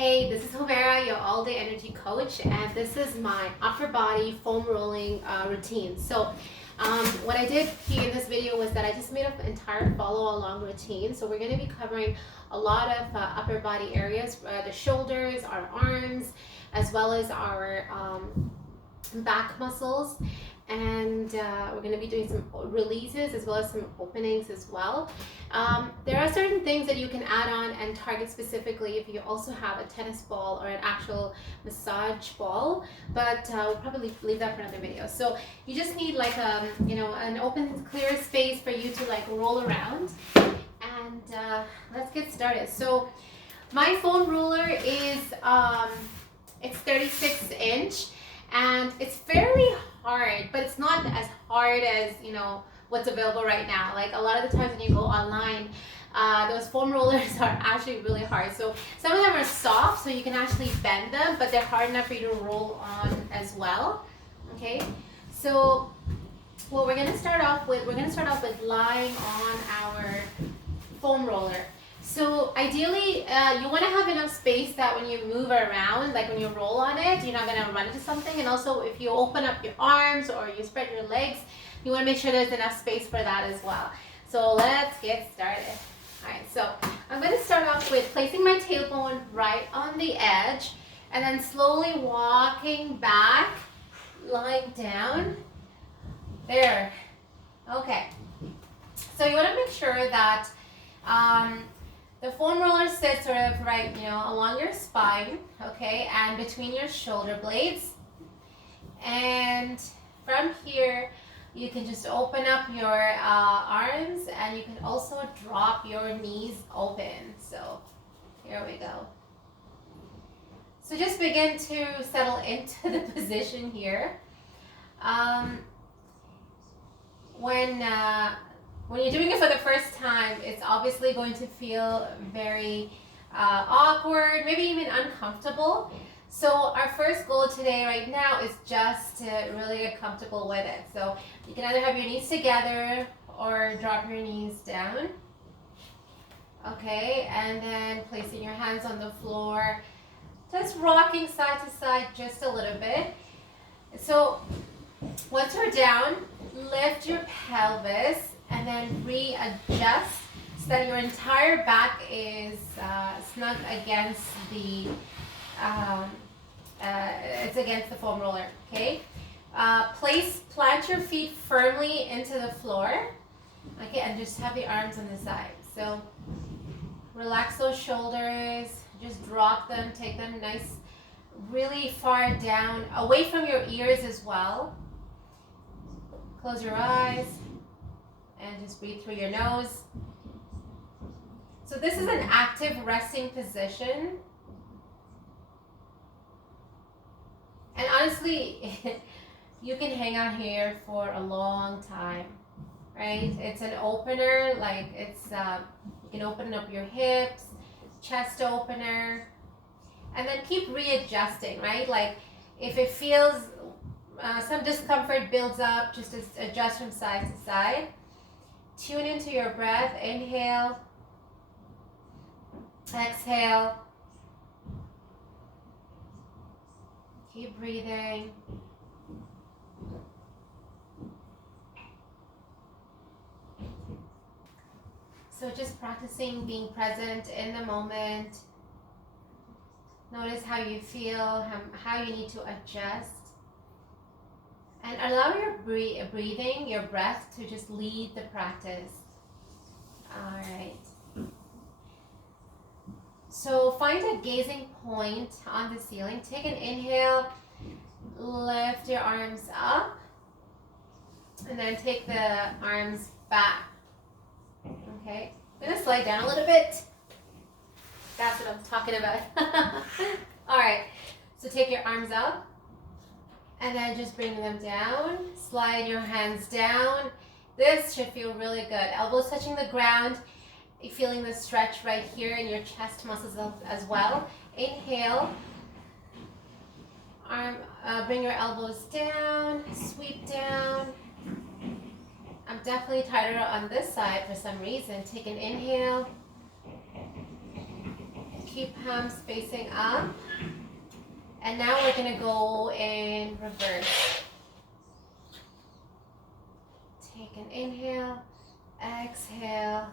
Hey, this is Homera, your all-day energy coach, and this is my upper body foam rolling routine. What I did here in this video was that I just made up an entire follow-along routine. So we're going to be covering a lot of upper body areas, the shoulders, our arms, as well as our back muscles, and we're going to be doing some releases as well as some openings as well. There are certain things that you can add on and target specifically if you also have a tennis ball or an actual massage ball, but we'll probably leave that for another video. So you just need like an open clear space for you to like roll around, and let's get started. So my foam roller is it's 36-inch, and it's fairly hard, but it's not as hard as what's available right now. Like a lot of the times when you go online, those foam rollers are actually really hard. So some of them are soft, so you can actually bend them, but they're hard enough for you to roll on as well. Okay, so what we're gonna start off with, lying on our foam roller. So ideally, you want to have enough space that when you move around, like when you roll on it, you're not going to run into something. And also, if you open up your arms or you spread your legs, you want to make sure there's enough space for that as well. So let's get started. All right, so I'm going to start off with placing my tailbone right on the edge, and then slowly walking back, lying down. There. Okay. So you want to make sure that the foam roller sits sort of right, along your spine, okay, and between your shoulder blades. And from here, you can just open up your arms, and you can also drop your knees open. So here we go. So just begin to settle into the position here. When you're doing it for the first time, it's obviously going to feel very awkward, maybe even uncomfortable. So our first goal today right now is just to really get comfortable with it. So you can either have your knees together or drop your knees down. Okay, and then placing your hands on the floor, just rocking side to side just a little bit. So once you're down, lift your pelvis and then readjust so that your entire back is snug against the it's against the foam roller. Okay, plant your feet firmly into the floor. Okay, and just have the arms on the side. So relax those shoulders, just drop them, take them nice, really far down, away from your ears as well. Close your eyes and just breathe through your nose. So this is an active resting position. And honestly, you can hang out here for a long time, right? It's an opener, like you can open up your hips, chest opener, and then keep readjusting, right? Like if it feels some discomfort builds up, just adjust from side to side. Tune into your breath. Inhale, exhale. Keep breathing. So just practicing being present in the moment. Notice how you feel, how you need to adjust. And allow your breathing, your breath, to just lead the practice. All right. So find a gazing point on the ceiling. Take an inhale, lift your arms up, and then take the arms back. Okay, I'm gonna slide down a little bit. That's what I'm talking about. All right, so take your arms up, and then just bring them down. Slide your hands down. This should feel really good. Elbows touching the ground. You're feeling the stretch right here in your chest muscles as well. Inhale. Bring your elbows down. Sweep down. I'm definitely tighter on this side for some reason. Take an inhale. Keep palms facing up. And now we're gonna go in reverse. Take an inhale, exhale.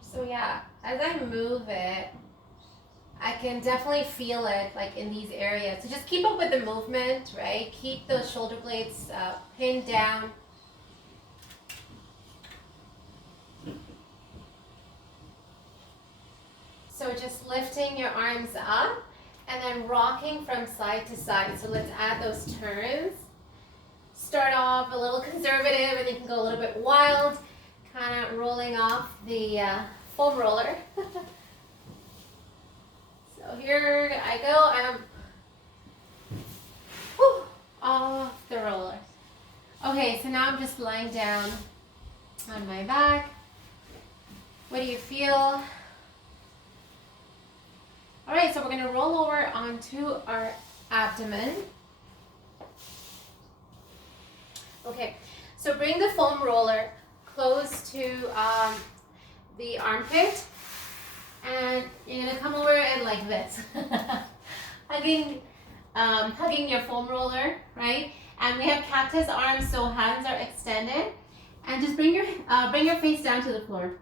So yeah, as I move it, I can definitely feel it like in these areas. So just keep up with the movement, right? Keep those shoulder blades pinned down. So just lifting your arms up and then rocking from side to side. So let's add those turns. Start off a little conservative and you can go a little bit wild, kind of rolling off the foam roller. So here I go, I'm off the roller. Okay, so now I'm just lying down on my back. What do you feel? All right, so we're gonna roll over onto our abdomen. Okay, so bring the foam roller close to the armpit, and you're gonna come over and like this, hugging your foam roller, right? And we have cactus arms, so hands are extended, and just bring your face down to the floor.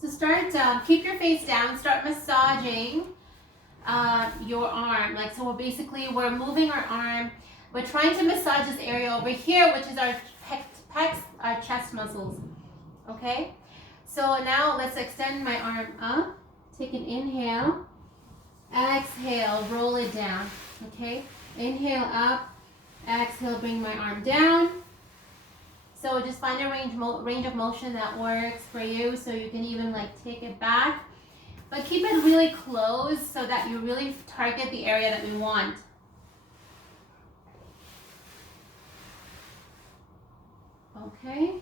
So start, keep your face down, start massaging your arm. Like, so we're moving our arm. We're trying to massage this area over here, which is our pecs, our chest muscles, okay? So now let's extend my arm up. Take an inhale, exhale, roll it down, okay? Inhale up, exhale, bring my arm down. So just find a range of motion that works for you, so you can even like take it back. But keep it really close so that you really target the area that we want. Okay.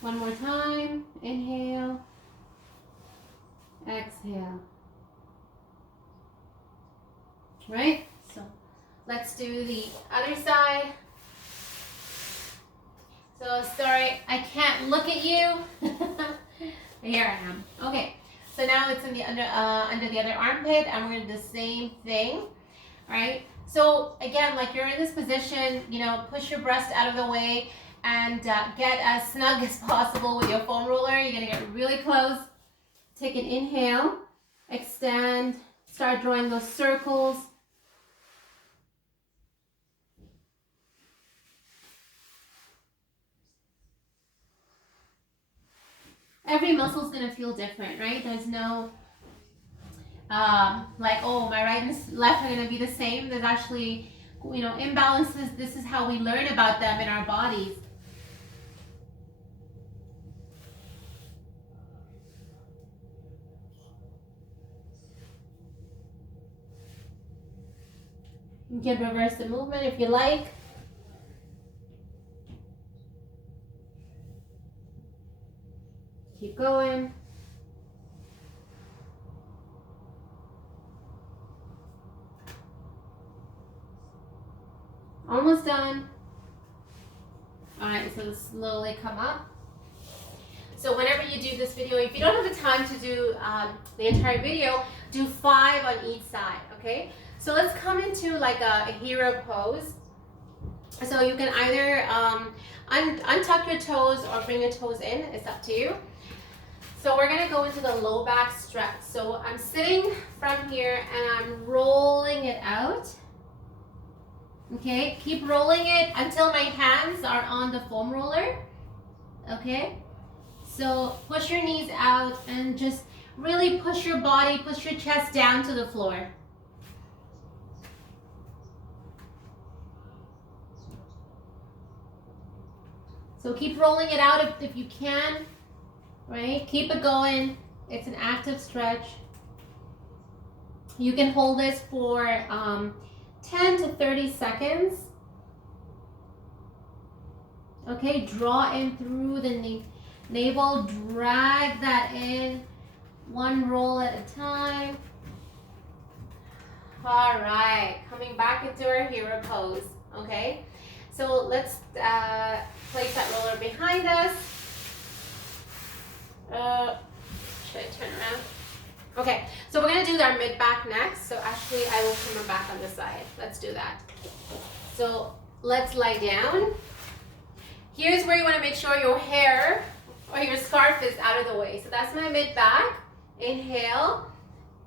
One more time. Inhale. Exhale. Right? So let's do the other side. So sorry, I can't look at you. Here I am. Okay. So now it's in the under the other armpit, and we're gonna do the same thing, right? So again, like you're in this position, you know, push your breast out of the way and get as snug as possible with your foam roller. You're gonna get really close. Take an inhale, extend, start drawing those circles. Every muscle is going to feel different, right? There's no, like, oh, my right and left are going to be the same. There's actually, you know, imbalances. This is how we learn about them in our bodies. You can reverse the movement if you like. Keep going. Almost done. All right, so slowly come up. So whenever you do this video, if you don't have the time to do the entire video, do 5 on each side, okay? So let's come into like a hero pose. So you can either untuck your toes or bring your toes in. It's up to you. So we're gonna go into the low back stretch. So I'm sitting from here and I'm rolling it out. Okay, keep rolling it until my hands are on the foam roller. Okay, so push your knees out and just really push your body, push your chest down to the floor. So keep rolling it out if you can. Right? Keep it going. It's an active stretch. You can hold this for 10 to 30 seconds. Okay, draw in through the navel, drag that in, one roll at a time. All right, coming back into our hero pose, okay? So let's place that roller behind us. Should I turn around? Okay, so we're gonna do our mid back next. So actually I will come back on the side. Let's do that. So let's lie down. Here's where you wanna make sure your hair or your scarf is out of the way. So that's my mid back. Inhale,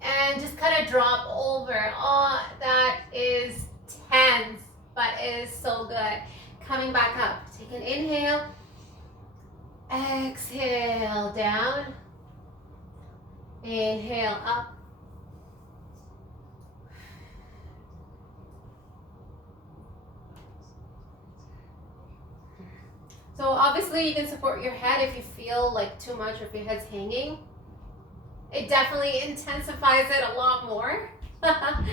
and just kind of drop over. Oh, that is tense, but it is so good. Coming back up. Take an inhale. Exhale, down. Inhale, up. So obviously you can support your head if you feel like too much or if your head's hanging. It definitely intensifies it a lot more. All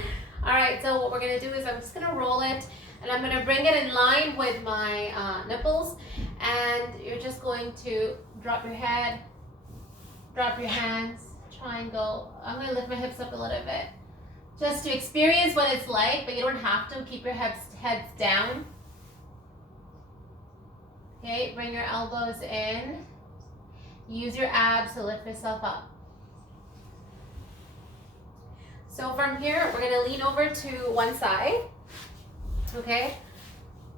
right, so what we're gonna do is I'm just gonna roll it and I'm gonna bring it in line with my nipples, and you're just going to drop your head, drop your hands, triangle. I'm gonna lift my hips up a little bit just to experience what it's like, but you don't have to. Keep your heads down. Okay, bring your elbows in. Use your abs to lift yourself up. So from here, we're gonna lean over to one side, okay?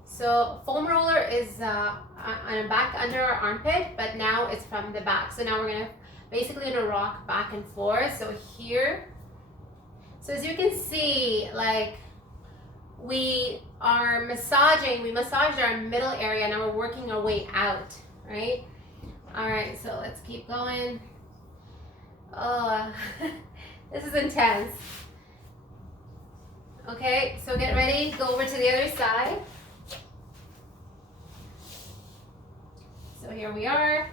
So foam roller is on the back under our armpit, but now it's from the back. So now we're gonna basically gonna rock back and forth. So here, so as you can see, like we massaged our middle area, now we're working our way out, right? All right, so let's keep going. Oh, this is intense. Okay, so get ready, go over to the other side. So here we are,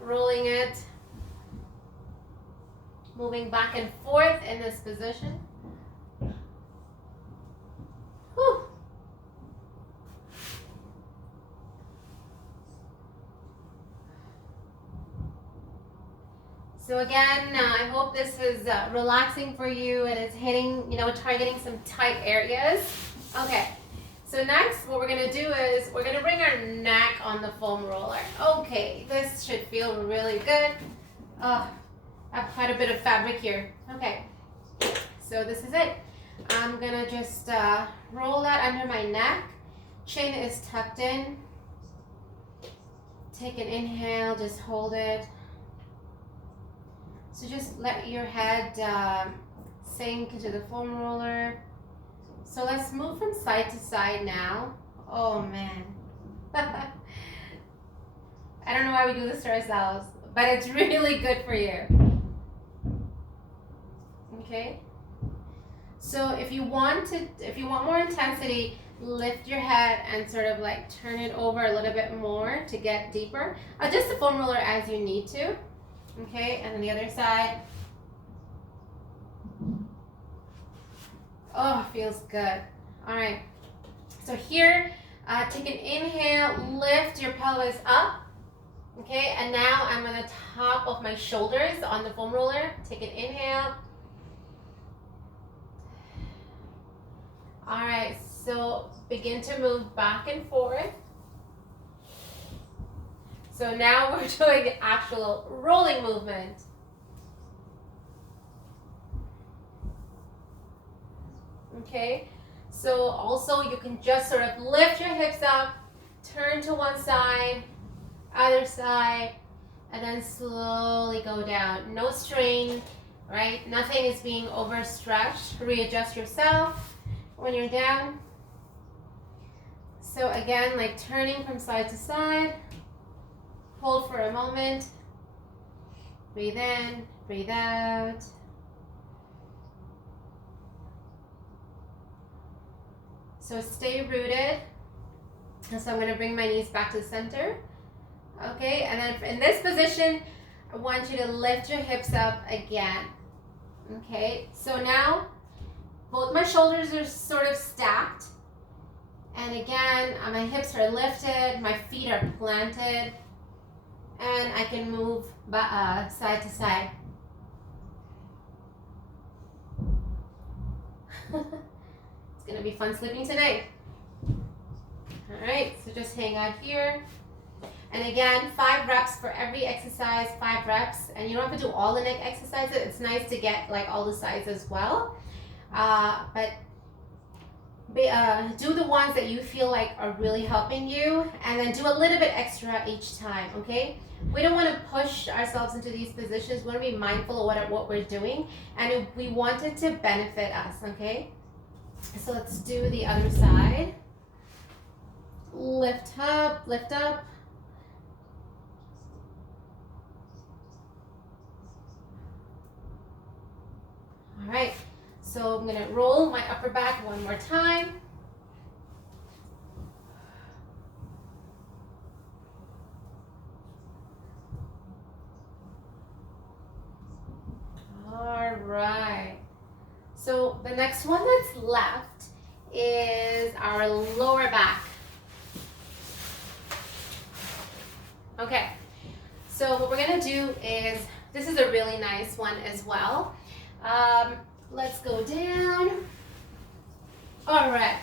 rolling it, moving back and forth in this position. Whew. So again, I hope this is relaxing for you and it's hitting, targeting some tight areas. Okay, so next what we're gonna do is we're gonna bring our neck on the foam roller. Okay, this should feel really good. Oh, I have quite a bit of fabric here. Okay, so this is it. I'm gonna just roll that under my neck. Chin is tucked in. Take an inhale, just hold it. So just let your head sink into the foam roller. So let's move from side to side now. Oh man. I don't know why we do this to ourselves, but it's really good for you. Okay? So if you want more intensity, lift your head and sort of like turn it over a little bit more to get deeper. Adjust the foam roller as you need to. Okay, and then the other side. Oh, feels good. All right, so here, take an inhale, lift your pelvis up. Okay, and now I'm on the top of my shoulders on the foam roller. Take an inhale. All right, so begin to move back and forth. So now we're doing actual rolling movement. Okay, so also you can just sort of lift your hips up, turn to one side, other side, and then slowly go down. No strain, right? Nothing is being overstretched. Readjust yourself when you're down. So again, like turning from side to side. Hold for a moment. Breathe in, breathe out. So stay rooted. And so I'm going to bring my knees back to the center. Okay, and then in this position, I want you to lift your hips up again. Okay, so now both my shoulders are sort of stacked. And again, my hips are lifted, my feet are planted. And I can move side to side. It's gonna be fun sleeping tonight. All right, so just hang out here. And again, 5 reps for every exercise, 5 reps. And you don't have to do all the neck exercises. It's nice to get like all the sides as well. But do the ones that you feel like are really helping you, and then do a little bit extra each time, okay? We don't want to push ourselves into these positions. We want to be mindful of what we're doing, and we want it to benefit us, okay? So let's do the other side. Lift up, lift up. All right, so I'm gonna roll my upper back one more time. All right, so the next one that's left is our lower back. Okay, so what we're gonna do is, this is a really nice one as well. Let's go down. All right.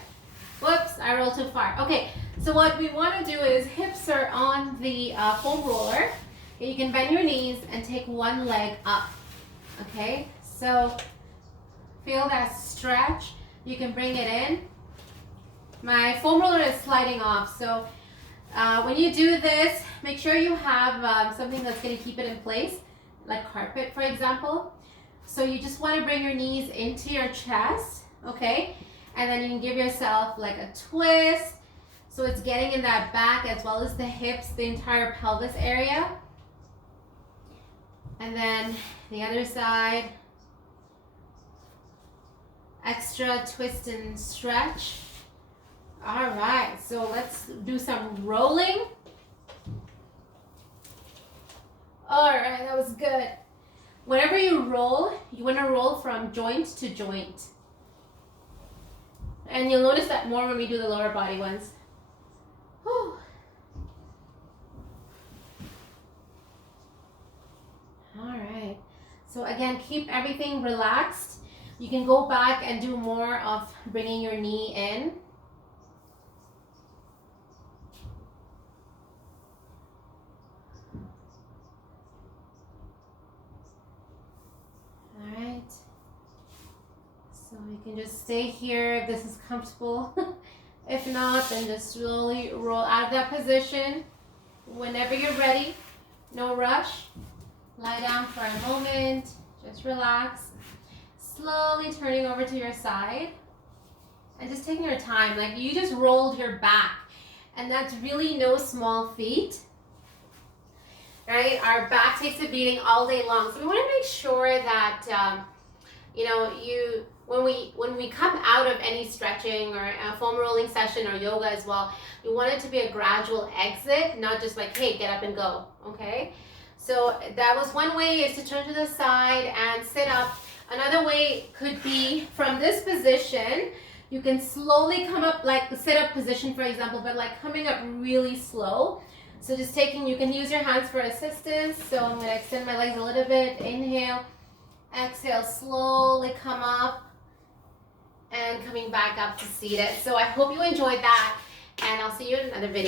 Whoops, I rolled too far. Okay, so what we want to do is hips are on the foam roller. You can bend your knees and take one leg up. Okay, so feel that stretch. You can bring it in. My foam roller is sliding off, so when you do this, make sure you have something that's going to keep it in place, like carpet, for example. So you just want to bring your knees into your chest, okay? And then you can give yourself like a twist. So it's getting in that back as well as the hips, the entire pelvis area. And then the other side. Extra twist and stretch. All right, so let's do some rolling. All right, that was good. Whenever you roll, you want to roll from joint to joint. And you'll notice that more when we do the lower body ones. Whew. All right. So again, keep everything relaxed. You can go back and do more of bringing your knee in. So you can just stay here if this is comfortable. If not, then just slowly roll out of that position. Whenever you're ready, no rush. Lie down for a moment, just relax. Slowly turning over to your side and just taking your time. Like you just rolled your back, and that's really no small feat. Right? Our back takes a beating all day long. So we want to make sure that when we come out of any stretching or a foam rolling session or yoga as well, we want it to be a gradual exit, not just like, hey, get up and go, okay? So that was one way, is to turn to the side and sit up. Another way could be from this position, you can slowly come up, like the sit-up position, for example, but like coming up really slow. So just you can use your hands for assistance. So I'm gonna extend my legs a little bit, inhale. Exhale, slowly come up and coming back up to seated. So I hope you enjoyed that, and I'll see you in another video.